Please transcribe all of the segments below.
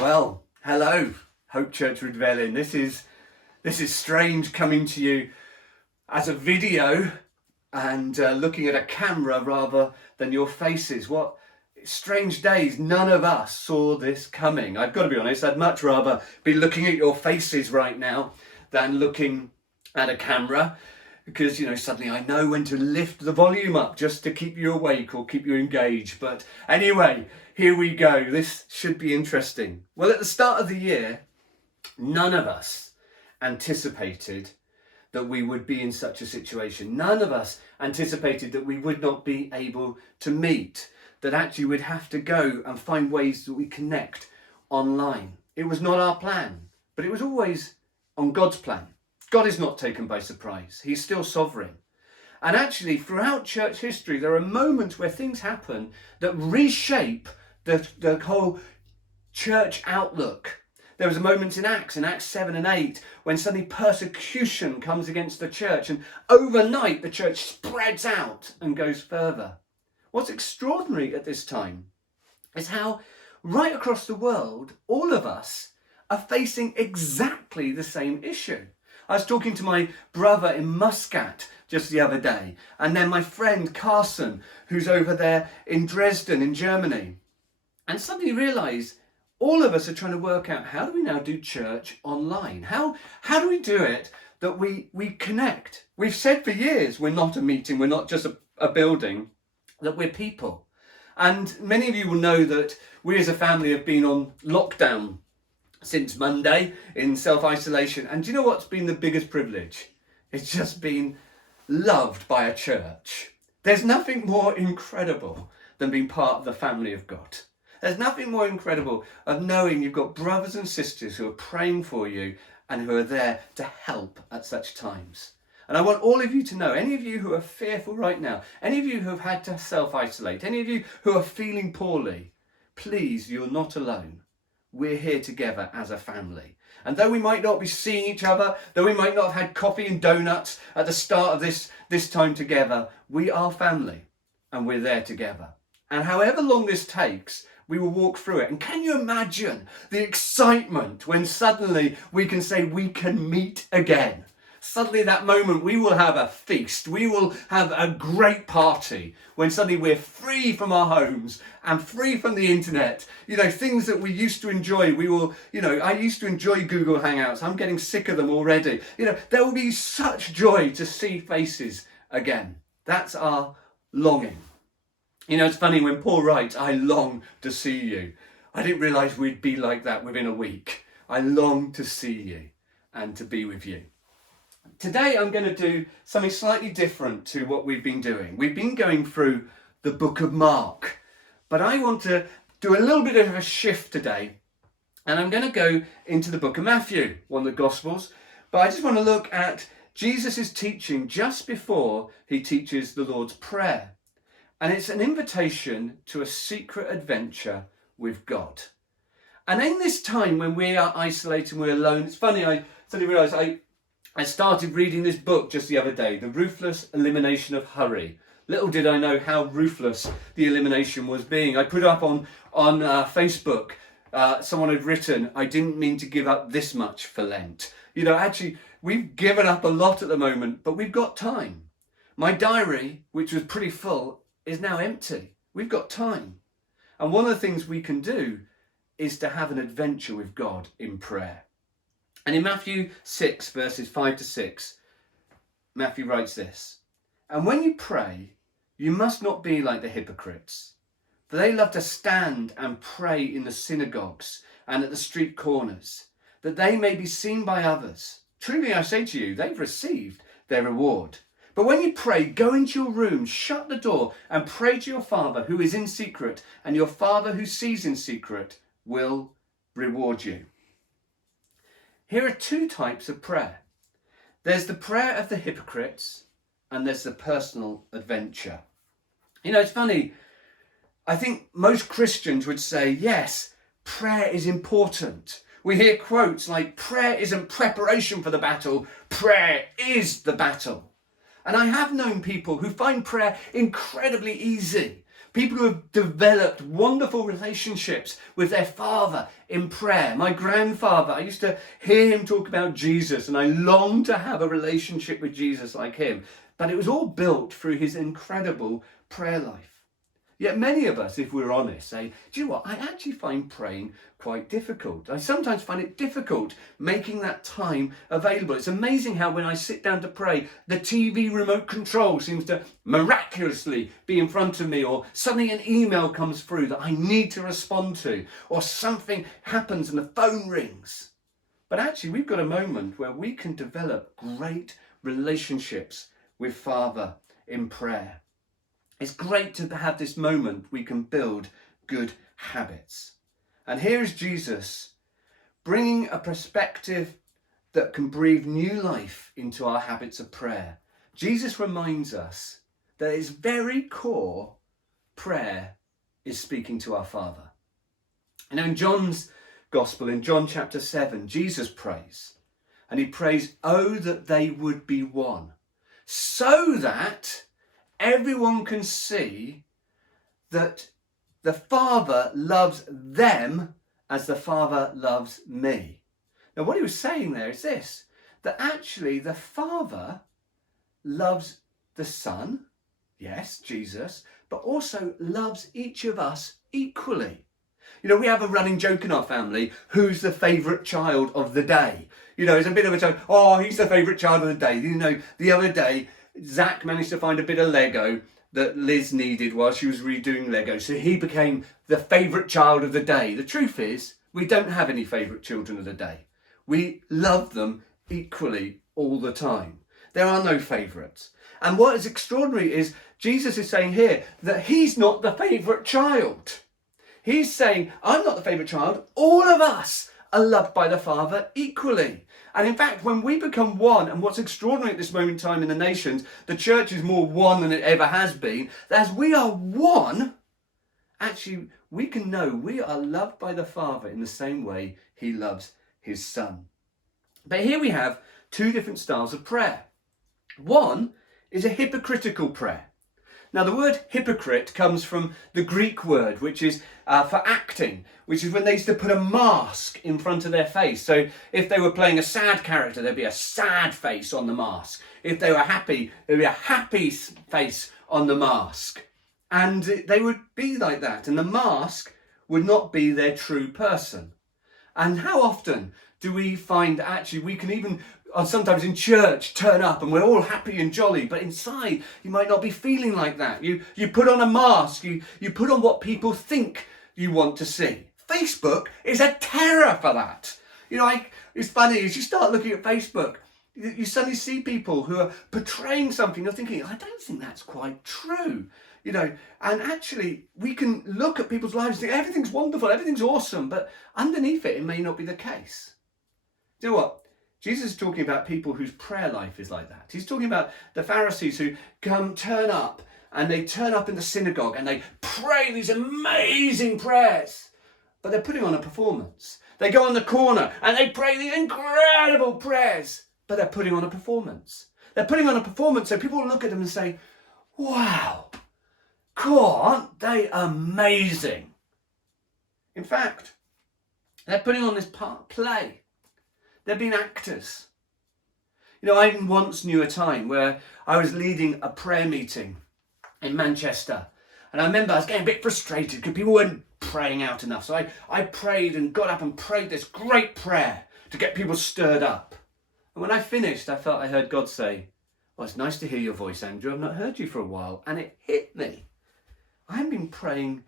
Well, hello, Hope Church Redvelin. This is strange coming to you as a video and looking at a camera rather than your faces. What strange days. None of us saw this coming. I've got to be honest, I'd much rather be looking at your faces right now than looking at a camera, because suddenly I know when to lift the volume up just to keep you awake or keep you engaged. But anyway, here we go. This should be interesting. Well, at the start of the year, none of us anticipated that we would be in such a situation. None of us anticipated that we would not be able to meet, that actually we'd have to go and find ways that we connect online. It was not our plan, but it was always on God's plan. God is not taken by surprise. He's still sovereign. And actually, throughout church history, there are moments where things happen that reshape the whole church outlook. There was a moment in Acts 7 and 8, when suddenly persecution comes against the church, and overnight the church spreads out and goes further. What's extraordinary at this time is how right across the world, all of us are facing exactly the same issue. I was talking to my brother in Muscat just the other day, and then my friend Carson, who's over there in Dresden in Germany, and suddenly realised all of us are trying to work out, how do we now do church online? How do we do it that we connect? We've said for years we're not a meeting, we're not just a building, that we're people. And many of you will know that we as a family have been on lockdown since Monday in self-isolation. And do you know what's been the biggest privilege? It's just been loved by a church. There's nothing more incredible than being part of the family of God. There's nothing more incredible of knowing you've got brothers and sisters who are praying for you and who are there to help at such times. And I want all of you to know, any of you who are fearful right now, any of you who have had to self-isolate, any of you who are feeling poorly, please, you're not alone. We're here together as a family. And though we might not be seeing each other, though we might not have had coffee and donuts at the start of this time together, we are family and we're there together. And however long this takes, we will walk through it. And can you imagine the excitement when suddenly we can say we can meet again? Suddenly that moment we will have a feast, we will have a great party when suddenly we're free from our homes and free from the internet. Things that we used to enjoy, we will, I used to enjoy Google Hangouts. I'm getting sick of them already. There will be such joy to see faces again. That's our longing. It's funny when Paul writes, I long to see you. I didn't realise we'd be like that within a week. I long to see you and to be with you. Today I'm going to do something slightly different to what we've been doing. We've been going through the book of Mark, but I want to do a little bit of a shift today, and I'm going to go into the book of Matthew, one of the Gospels, but I just want to look at Jesus' teaching just before he teaches the Lord's Prayer. And it's an invitation to a secret adventure with God. And in this time when we are isolated and we're alone, it's funny, I suddenly realised I started reading this book just the other day, The Ruthless Elimination of Hurry. Little did I know how ruthless the elimination was being. I put up on Facebook, someone had written, I didn't mean to give up this much for Lent. Actually, we've given up a lot at the moment, but we've got time. My diary, which was pretty full, is now empty. We've got time. And one of the things we can do is to have an adventure with God in prayer. And in Matthew 6, verses 5 to 6, Matthew writes this, and when you pray, you must not be like the hypocrites, for they love to stand and pray in the synagogues and at the street corners, that they may be seen by others. Truly I say to you, they've received their reward. But when you pray, go into your room, shut the door, and pray to your Father who is in secret, and your Father who sees in secret will reward you. Here are two types of prayer. There's the prayer of the hypocrites, and there's the personal adventure. It's funny, I think most Christians would say, yes, prayer is important. We hear quotes like, prayer isn't preparation for the battle, prayer is the battle. And I have known people who find prayer incredibly easy. People who have developed wonderful relationships with their father in prayer. My grandfather, I used to hear him talk about Jesus, and I longed to have a relationship with Jesus like him. But it was all built through his incredible prayer life. Yet many of us, if we're honest, say, do you know what? I actually find praying quite difficult. I sometimes find it difficult making that time available. It's amazing how when I sit down to pray, the TV remote control seems to miraculously be in front of me, or suddenly an email comes through that I need to respond to, or something happens and the phone rings. But actually, we've got a moment where we can develop great relationships with Father in prayer. It's great to have this moment we can build good habits. And here is Jesus bringing a perspective that can breathe new life into our habits of prayer. Jesus reminds us that at its very core, prayer is speaking to our Father. And in John's Gospel, in John chapter 7, Jesus prays. And he prays, oh, that they would be one, so that everyone can see that the Father loves them as the Father loves me. Now, what he was saying there is this, that actually the Father loves the Son, yes, Jesus, but also loves each of us equally. You know, we have a running joke in our family, who's the favourite child of the day? You know, it's a bit of a joke, oh, he's the favourite child of the day. You know, the other day, Zach managed to find a bit of Lego that Liz needed while she was redoing Lego. So he became the favourite child of the day. The truth is, we don't have any favourite children of the day. We love them equally all the time. There are no favourites. And what is extraordinary is Jesus is saying here that he's not the favourite child. He's saying, I'm not the favourite child. All of us are loved by the Father equally. And in fact, when we become one, and what's extraordinary at this moment in time in the nations, the church is more one than it ever has been, that as we are one, actually we can know we are loved by the Father in the same way he loves his Son. But here we have two different styles of prayer. One is a hypocritical prayer. Now, the word hypocrite comes from the Greek word, which is for acting, which is when they used to put a mask in front of their face. So if they were playing a sad character, there'd be a sad face on the mask. If they were happy, there'd be a happy face on the mask. And they would be like that. And the mask would not be their true person. And how often do we find actually we can even sometimes in church turn up and we're all happy and jolly, but inside you might not be feeling like that. You put on a mask, you put on what people think you want to see. Facebook is a terror for that. You know, it's funny, as you start looking at Facebook, you suddenly see people who are portraying something, you're thinking, I don't think that's quite true. You know, and actually we can look at people's lives and think everything's wonderful, everything's awesome, but underneath it may not be the case. Do you know what? Jesus is talking about people whose prayer life is like that. He's talking about the Pharisees who turn up in the synagogue and they pray these amazing prayers, but they're putting on a performance. They go on the corner and they pray these incredible prayers, but they're putting on a performance. They're putting on a performance so people will look at them and say, wow, aren't they amazing? In fact, they're putting on this play. They're being actors. You know, I once knew a time where I was leading a prayer meeting in Manchester. And I remember I was getting a bit frustrated because people weren't praying out enough. So I prayed and got up and prayed this great prayer to get people stirred up. And when I finished, I felt I heard God say, well, it's nice to hear your voice, Andrew. I've not heard you for a while. And it hit me. I haven't been praying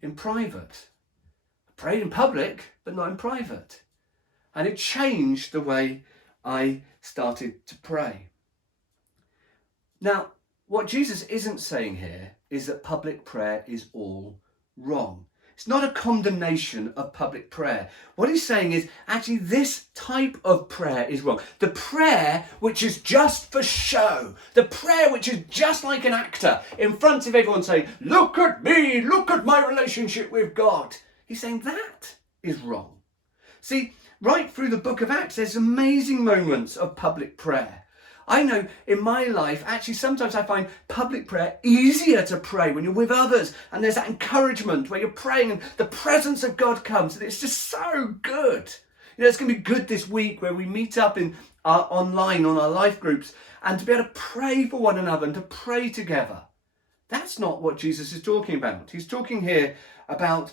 in private. I prayed in public, but not in private. And it changed the way I started to pray. Now, what Jesus isn't saying here is that public prayer is all wrong. It's not a condemnation of public prayer. What he's saying is actually this type of prayer is wrong. The prayer which is just for show. The prayer which is just like an actor in front of everyone saying, look at me, look at my relationship with God. He's saying that is wrong. See, right through the book of Acts, there's amazing moments of public prayer. I know in my life, actually, sometimes I find public prayer easier to pray when you're with others and there's that encouragement where you're praying and the presence of God comes, and it's just so good. It's going to be good this week where we meet up in online on our life groups and to be able to pray for one another and to pray together. That's not what Jesus is talking about. He's talking here about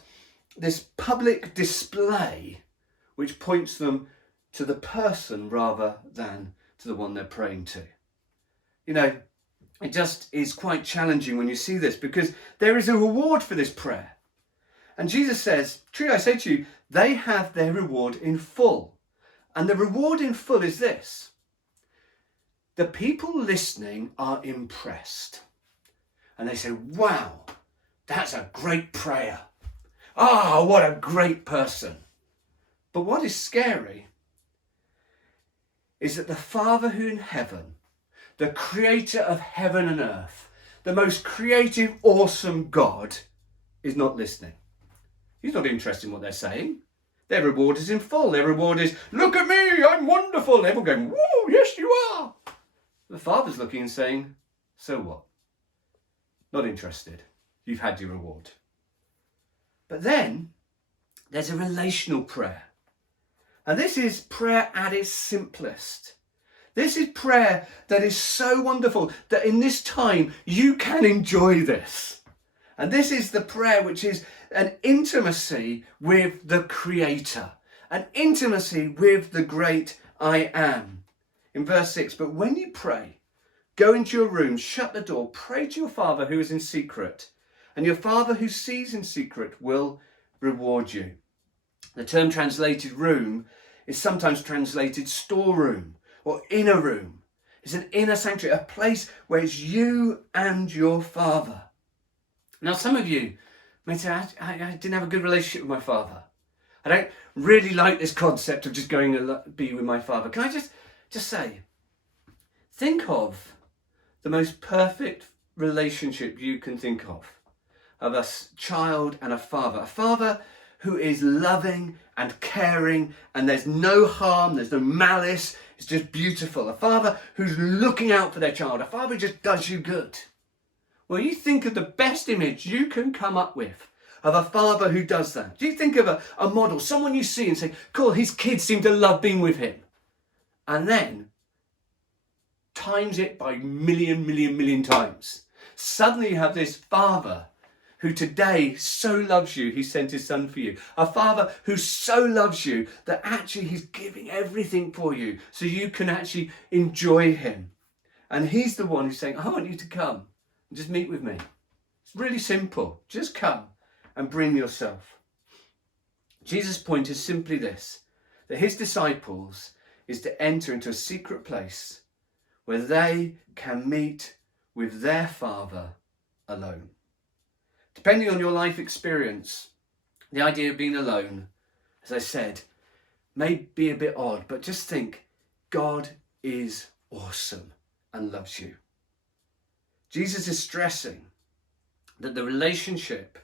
this public display which points them to the person rather than to the one they're praying to. It just is quite challenging when you see this, because there is a reward for this prayer. And Jesus says, truly I say to you, they have their reward in full. And the reward in full is this: the people listening are impressed. And they say, wow, that's a great prayer. Ah, what a great person. But what is scary is that the Father who in heaven, the creator of heaven and earth, the most creative, awesome God, is not listening. He's not interested in what they're saying. Their reward is in full. Their reward is, look at me, I'm wonderful. Everyone going, whoa, yes you are. The Father's looking and saying, so what? Not interested. You've had your reward. But then there's a relational prayer. And this is prayer at its simplest. This is prayer that is so wonderful that in this time you can enjoy this. And this is the prayer which is an intimacy with the Creator, an intimacy with the great I am. In verse 6, but when you pray, go into your room, shut the door, pray to your Father who is in secret, and your Father who sees in secret will reward you. The term translated room is sometimes translated storeroom or inner room. It's an inner sanctuary, a place where it's you and your Father. Now, some of you may say, I didn't have a good relationship with my father. I don't really like this concept of just going to be with my father. Can I just say, think of the most perfect relationship you can think of a child and a father who is loving and caring, and there's no harm, there's no malice, it's just beautiful. A father who's looking out for their child, a father who just does you good. Well, you think of the best image you can come up with of a father who does that. Do you think of a model, someone you see and say, cool, his kids seem to love being with him. And then times it by million times. Suddenly you have this father who today so loves you, he sent his son for you. A father who so loves you that actually he's giving everything for you so you can actually enjoy him. And he's the one who's saying, I want you to come and just meet with me. It's really simple. Just come and bring yourself. Jesus' point is simply this, that his disciples is to enter into a secret place where they can meet with their Father alone. Depending on your life experience, the idea of being alone, as I said, may be a bit odd, but just think, God is awesome and loves you. Jesus is stressing that the relationship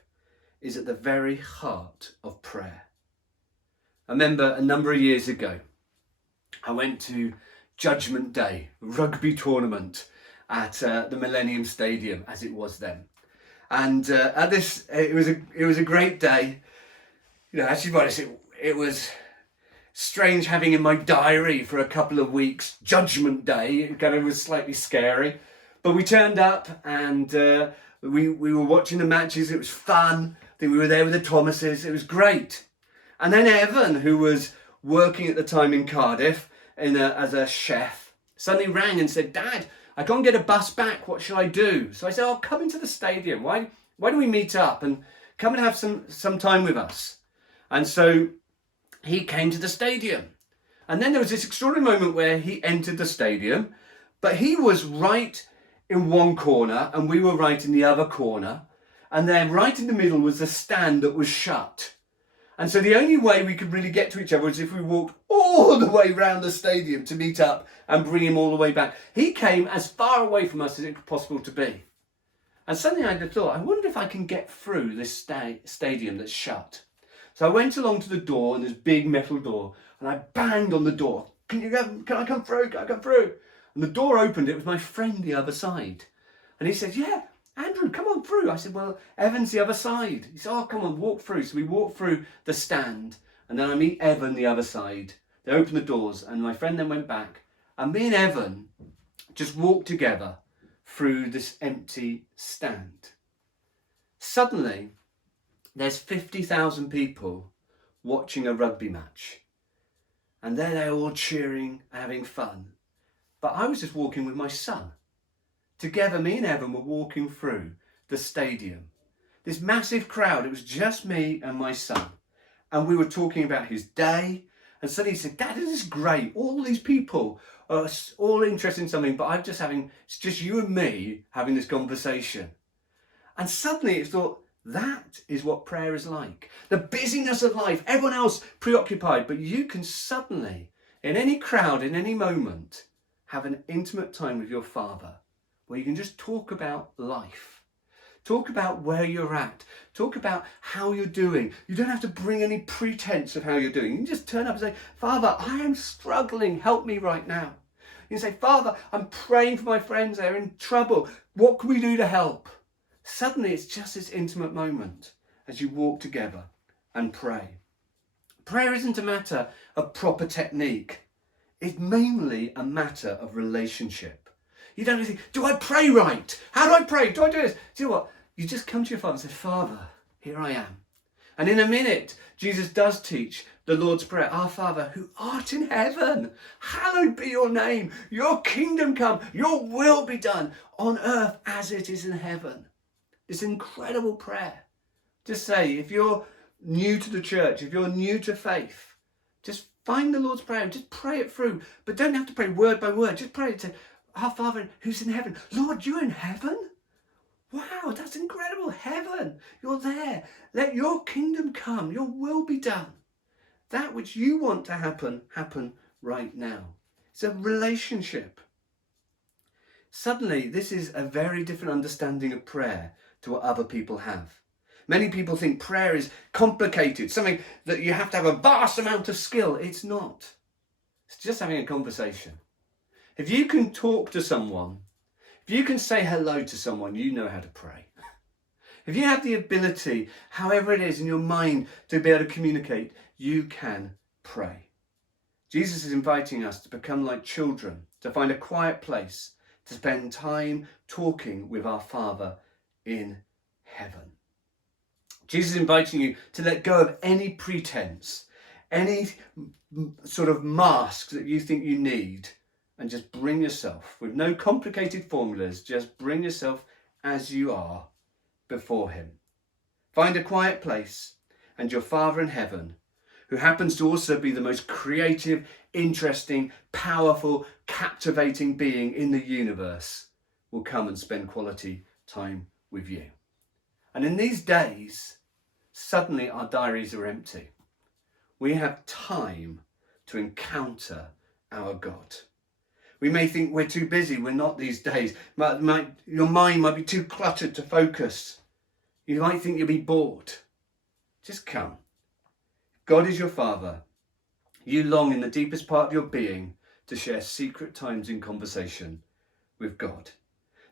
is at the very heart of prayer. I remember a number of years ago, I went to Judgment Day, rugby tournament at the Millennium Stadium, as it was then. And at this, it was a great day. Actually, it was strange having in my diary for a couple of weeks Judgment Day. It kind of was slightly scary, but we turned up and we were watching the matches. It was fun. I think we were there with the Thomases. It was great. And then Evan, who was working at the time in Cardiff as a chef, suddenly rang and said, Dad, I can't get a bus back. What shall I do? So I said, come into the stadium. Why don't we meet up and come and have some time with us? And so he came to the stadium. And then there was this extraordinary moment where he entered the stadium, but he was right in one corner and we were right in the other corner. And then right in the middle was the stand that was shut. And so the only way we could really get to each other was if we walked all the way around the stadium to meet up and bring him all the way back. He came as far away from us as it was possible to be. And suddenly I had the thought, I wonder if I can get through this stadium that's shut. So I went along to the door, and this big metal door, and I banged on the door. Can I come through? Can I come through? And the door opened, it was my friend the other side. And he said, yeah, Andrew, come on through. I said, well, Evan's the other side. He said, oh, come on, walk through. So we walked through the stand, and then I meet Evan the other side. They opened the doors, and my friend then went back. And me and Evan just walked together through this empty stand. Suddenly, there's 50,000 people watching a rugby match. And there they're all cheering, having fun. But I was just walking with my son. Together, me and Evan were walking through the stadium. This massive crowd, it was just me and my son. And we were talking about his day. And suddenly he said, Dad, this is great. All these people are all interested in something, but it's just you and me having this conversation. And suddenly it thought, that is what prayer is like. The busyness of life, everyone else preoccupied, but you can suddenly, in any crowd, in any moment, have an intimate time with your Father where you can just talk about life. Talk about where you're at. Talk about how you're doing. You don't have to bring any pretense of how you're doing. You can just turn up and say, Father, I am struggling. Help me right now. You can say, Father, I'm praying for my friends. They're in trouble. What can we do to help? Suddenly it's just this intimate moment as you walk together and pray. Prayer isn't a matter of proper technique. It's mainly a matter of relationship. You don't think, do I pray right? How do I pray? Do I do this? Do you know what? You just come to your Father and say, Father, here I am. And in a minute, Jesus does teach the Lord's Prayer. Our Father, who art in heaven, hallowed be your name. Your kingdom come, your will be done on earth as it is in heaven. It's an incredible prayer. Just say, if you're new to the church, if you're new to faith, just find the Lord's Prayer and just pray it through. But don't have to pray word by word. Just pray it to our Father who's in heaven. Lord, you're in heaven? Wow, that's incredible. Heaven, you're there. Let your kingdom come. Your will be done. That which you want to happen right now. It's a relationship. Suddenly, this is a very different understanding of prayer to what other people have. Many people think prayer is complicated, something that you have to have a vast amount of skill. It's not. It's just having a conversation. If you can talk to someone, if you can say hello to someone, you know how to pray. If you have the ability, however it is in your mind, to be able to communicate, you can pray. Jesus is inviting us to become like children, to find a quiet place, to spend time talking with our Father in heaven. Jesus is inviting you to let go of any pretense, any sort of mask that you think you need, and just bring yourself, with no complicated formulas, just bring yourself as you are before him. Find a quiet place, and your Father in heaven, who happens to also be the most creative, interesting, powerful, captivating being in the universe, will come and spend quality time with you. And in these days, suddenly our diaries are empty. We have time to encounter our God. We may think we're too busy. We're not these days. Your mind might be too cluttered to focus. You might think you'll be bored. Just come. God is your Father. You long in the deepest part of your being to share secret times in conversation with God.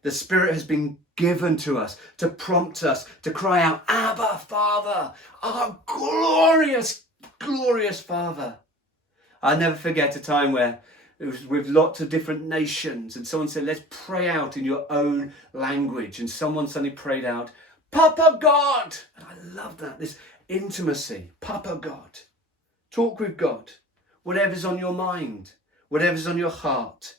The Spirit has been given to us to prompt us to cry out, Abba, Father, our glorious, glorious Father. I'll never forget a time where it was with lots of different nations, and someone said, let's pray out in your own language. And someone suddenly prayed out, Papa God. And I love that, this intimacy. Papa God. Talk with God. Whatever's on your mind, whatever's on your heart.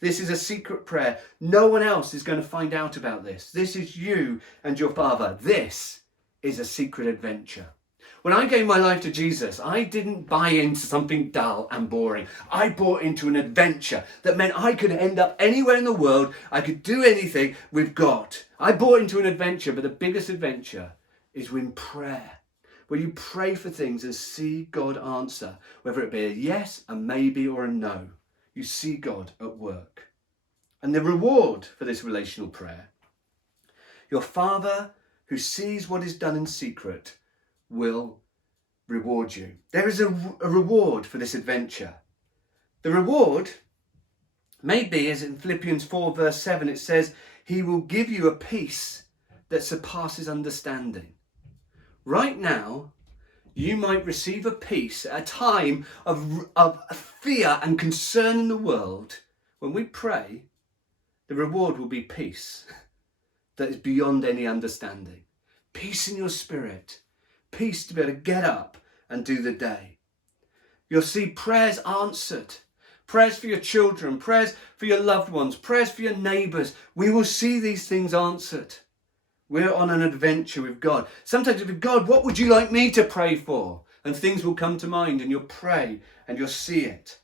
This is a secret prayer. No one else is going to find out about this. This is you and your Father. This is a secret adventure. When I gave my life to Jesus, I didn't buy into something dull and boring. I bought into an adventure that meant I could end up anywhere in the world. I could do anything with God. I bought into an adventure, but the biggest adventure is in prayer, where you pray for things and see God answer, whether it be a yes, a maybe, or a no. You see God at work. And the reward for this relational prayer, your Father who sees what is done in secret will reward you. There is a reward for this adventure. The reward Maybe, as in Philippians 4 verse 7, it says, he will give you a peace that surpasses understanding. Right now, you might receive a peace at a time of fear and concern in the world. When we pray, the reward will be peace that is beyond any understanding. Peace in your spirit. Peace to be able to get up and do the day. You'll see prayers answered. Prayers for your children, prayers for your loved ones, prayers for your neighbours. We will see these things answered. We're on an adventure with God. Sometimes with God, what would you like me to pray for? And things will come to mind and you'll pray and you'll see it.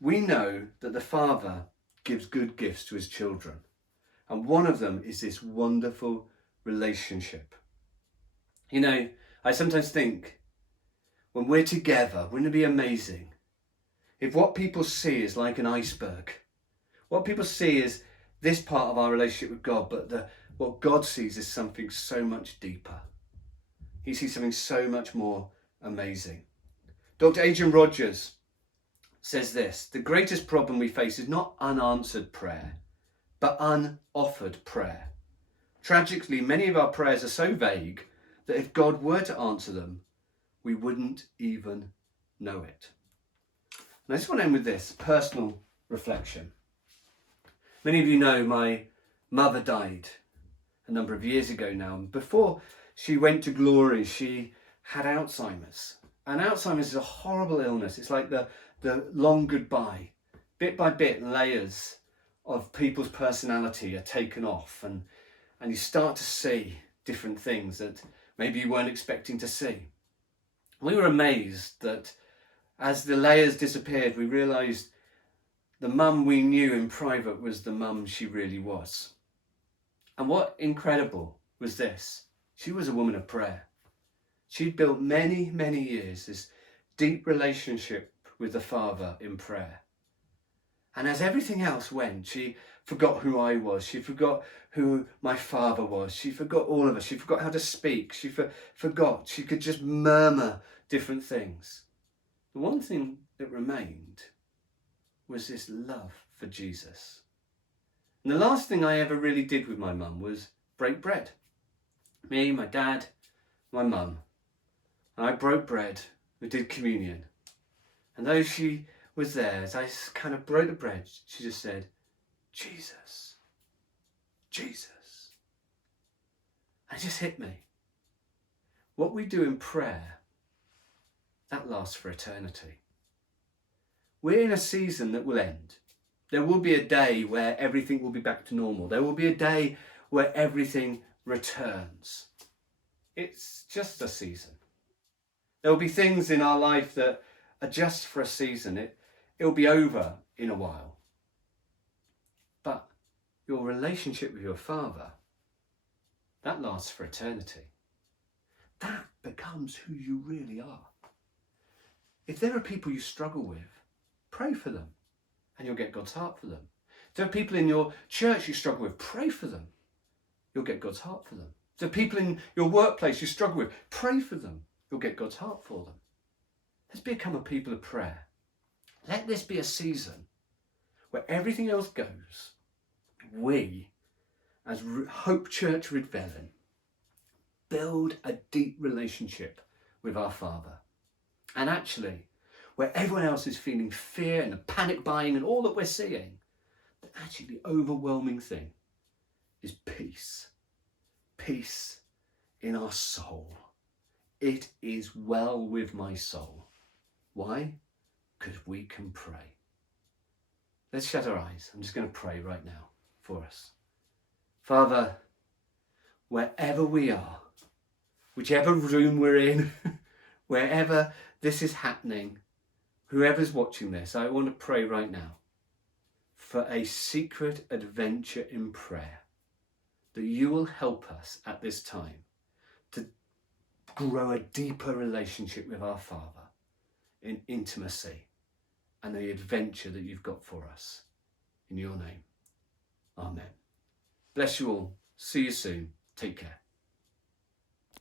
We know that the Father gives good gifts to his children. And one of them is this wonderful relationship. You know, I sometimes think when we're together, wouldn't it be amazing if what people see is like an iceberg? What people see is this part of our relationship with God, but what God sees is something so much deeper. He sees something so much more amazing. Dr. Adrian Rogers says this: the greatest problem we face is not unanswered prayer, but unoffered prayer. Tragically, many of our prayers are so vague that if God were to answer them, we wouldn't even know it. And I just want to end with this personal reflection. Many of you know my mother died a number of years ago now. And before she went to glory, she had Alzheimer's. And Alzheimer's is a horrible illness. It's like the long goodbye. Bit by bit, layers of people's personality are taken off. And you start to see different things that maybe you weren't expecting to see. We were amazed that as the layers disappeared, we realised the mum we knew in private was the mum she really was. And what incredible was this: she was a woman of prayer. She'd built many, many years this deep relationship with the Father in prayer. And as everything else went, she forgot who I was. She forgot who my father was. She forgot all of us. She forgot how to speak. She forgot. She could just murmur different things. The one thing that remained was this love for Jesus. And the last thing I ever really did with my mum was break bread. Me, my dad, my mum. And I broke bread. We did communion. And though she was there, as I kind of broke the bread, she just said, Jesus, Jesus. And it just hit me. What we do in prayer, that lasts for eternity. We're in a season that will end. There will be a day where everything will be back to normal. There will be a day where everything returns. It's just a season. There will be things in our life that are just for a season. It will be over in a while. But your relationship with your Father, that lasts for eternity. That becomes who you really are. If there are people you struggle with, pray for them and you'll get God's heart for them. If there are people in your church you struggle with, pray for them. You'll get God's heart for them. If there are people in your workplace you struggle with, pray for them. You'll get God's heart for them. Let's become a people of prayer. Let this be a season where everything else goes. We, as Hope Church Redvellin, build a deep relationship with our Father. And actually, where everyone else is feeling fear and the panic buying and all that we're seeing, actually the overwhelming thing is peace. Peace in our soul. It is well with my soul. Why? Because we can pray. Let's shut our eyes. I'm just going to pray right now for us. Father, wherever we are, whichever room we're in, wherever this is happening, whoever's watching this, I want to pray right now for a secret adventure in prayer, that you will help us at this time to grow a deeper relationship with our Father in intimacy and the adventure that you've got for us. In your name, amen. Bless you all. See you soon. Take care.